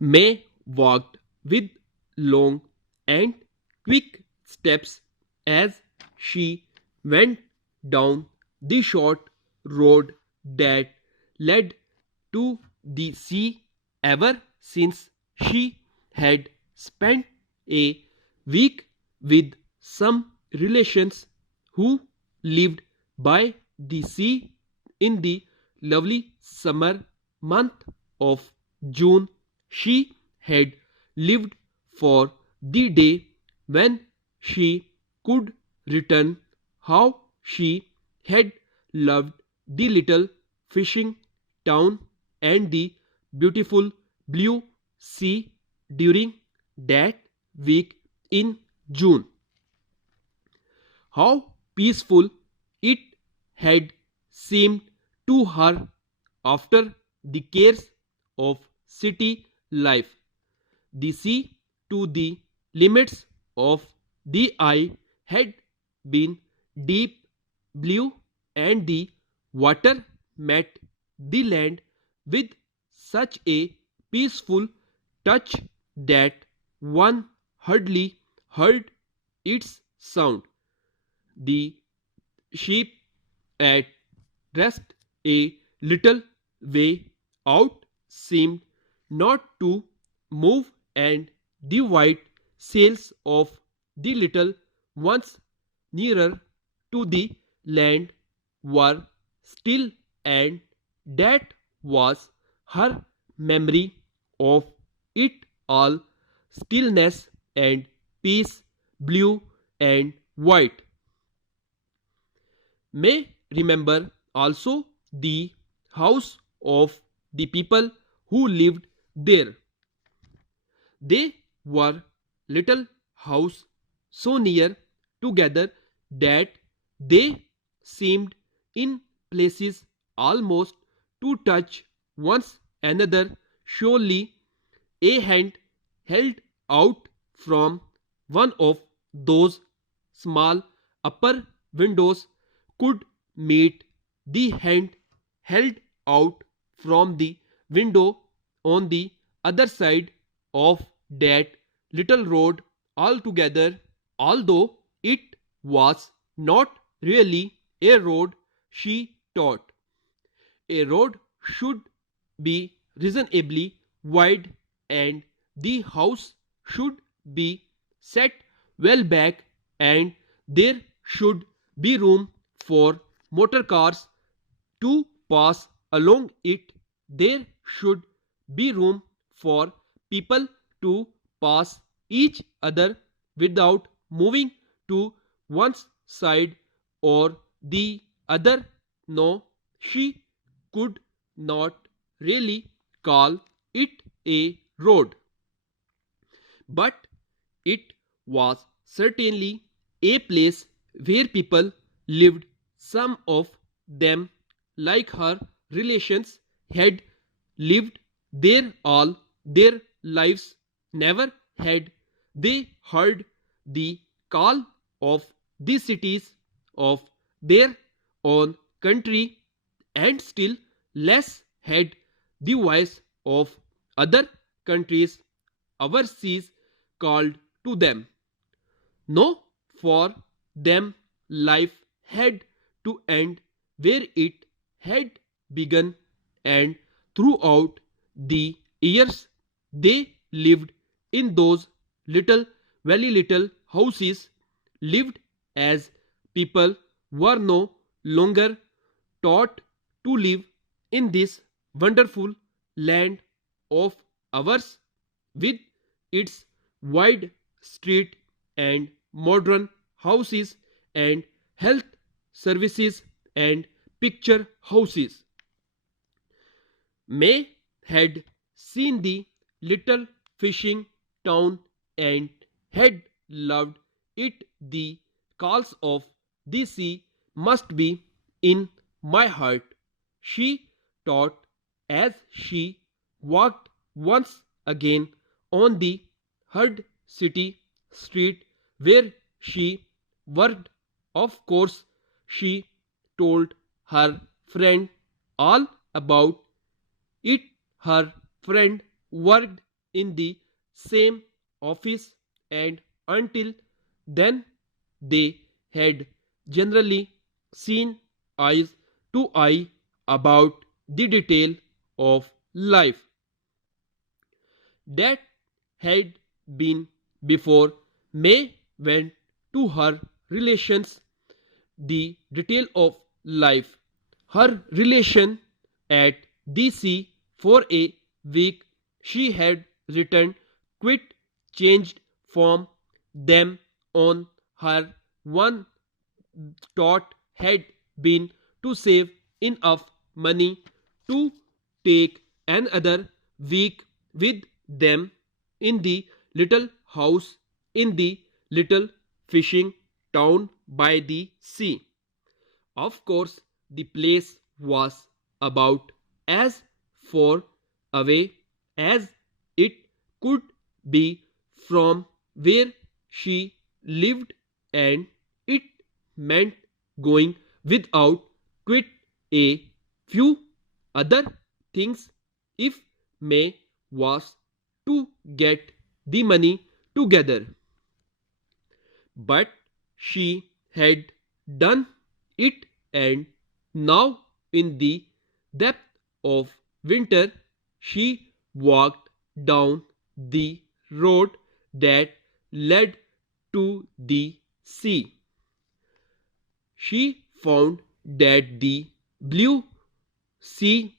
May walked with long and quick steps as she went down the short road that led to the sea. Ever since she had spent a week with some relations who lived by the sea in the lovely summer month of June, she had lived for the day when she could return. How she had loved the little fishing town and the beautiful blue sea during that week in June. How peaceful it had seemed to her after the cares of city life. The sea, to the limits of the eye, had been deep blue, and the water met the land with such a peaceful touch that one hardly heard its sound. The sheep at rest a little way out seemed not to move, and the white sails of the little ones nearer to the land were still, and that was her memory of it all, stillness and peace, blue and white. May remember also the house of the people who lived there. They were little house so near together that they seemed in places almost to touch one another. Surely a hand held out from one of those small upper windows could meet the hand held out from the window on the other side of that little road altogether. Although it was not really a road, she thought a road should be reasonably wide, and the house should be set well back, and there should be room for motor cars to pass along it. There should be room for people to pass each other without moving to one side or the other. No, she could not really call it a road, but it was certainly a place where people lived. Some of them, like her relations, had lived there all their lives. Never had they heard the call of the cities of their own country, and still less had the voice of other countries overseas called to them. No, for them life had to end where it had begun, and throughout the years they lived in those little very little houses, lived as people were no longer taught to live in this wonderful land of ours, with its wide street and modern houses and health services and picture houses. May had seen the little fishing town and had loved it. The calls of the sea must be in my heart, she thought as she walked once again on the hard city street where she worked. Of course, she told her friend all about it. Her friend worked in the same office, and until then they had generally seen eye to eye about the detail of life. That had been before May went to her relations the detail of life. Her relation at DC for a week. She had returned, quit, changed from them on her one thought had been to save enough money to take another week with them in the little house in the little fishing town by the sea. Of course, the place was about as far away as it could be from where she lived, and it meant going without quite a few other things if May was to get the money together. But she had done it, and now in the depth of winter she walked down the road that led to the sea. She found that the blue sea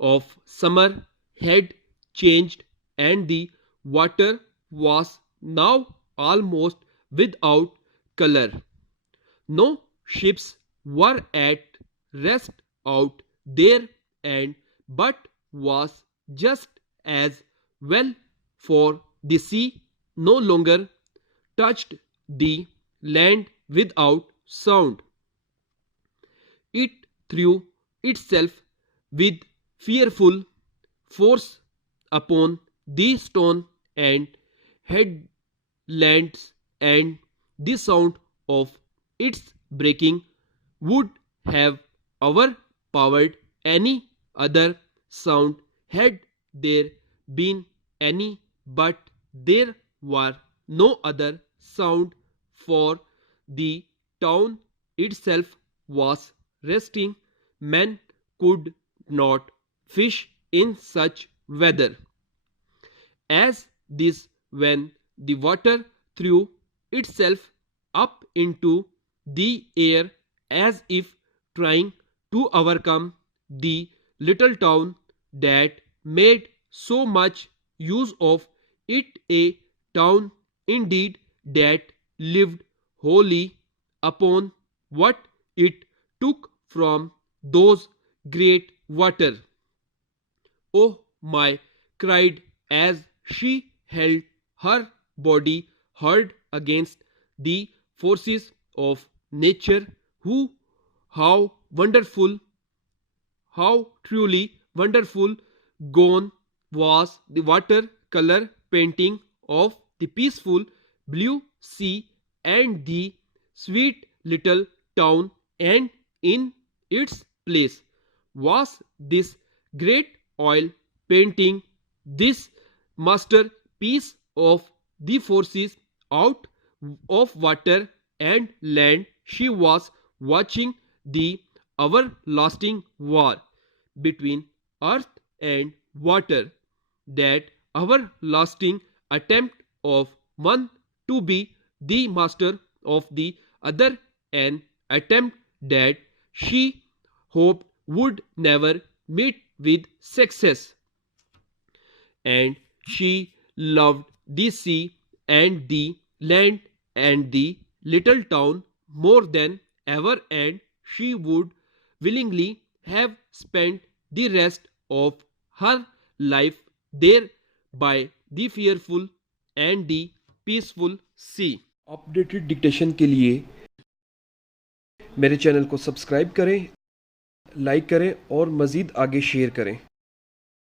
of summer had changed, and the water was now almost without color. No ships were at rest out there, and but was just as well, for the sea no longer touched the land without sound. It threw itself with fearful force upon the stone and headlands, and the sound of its breaking would have overpowered any other sound had there been any, but there were no other sound, for the town itself was resting. Men could not fish in such weather as this, when the water threw itself up into the air as if trying to overcome the little town that made so much use of it, a town indeed that lived wholly upon what it took from those great water. Oh my! Cried as she held her body hard against the forces of nature. Who, how wonderful, how truly wonderful gone was the water color painting of the peaceful blue sea and the sweet little town, and in its place was this great oil painting, this masterpiece of the forces out of water and land. She was watching the everlasting war between earth and water, that everlasting attempt of one to be the master of the other, an attempt that she hoped would never meet with success. And she loved the sea and the land and the little town more than ever, and she would willingly have spent the rest of her life there by the fearful and the peaceful sea. Updated dictation के लिए मेरे channel को subscribe करें, like करें और मज़ीद आगे share करें।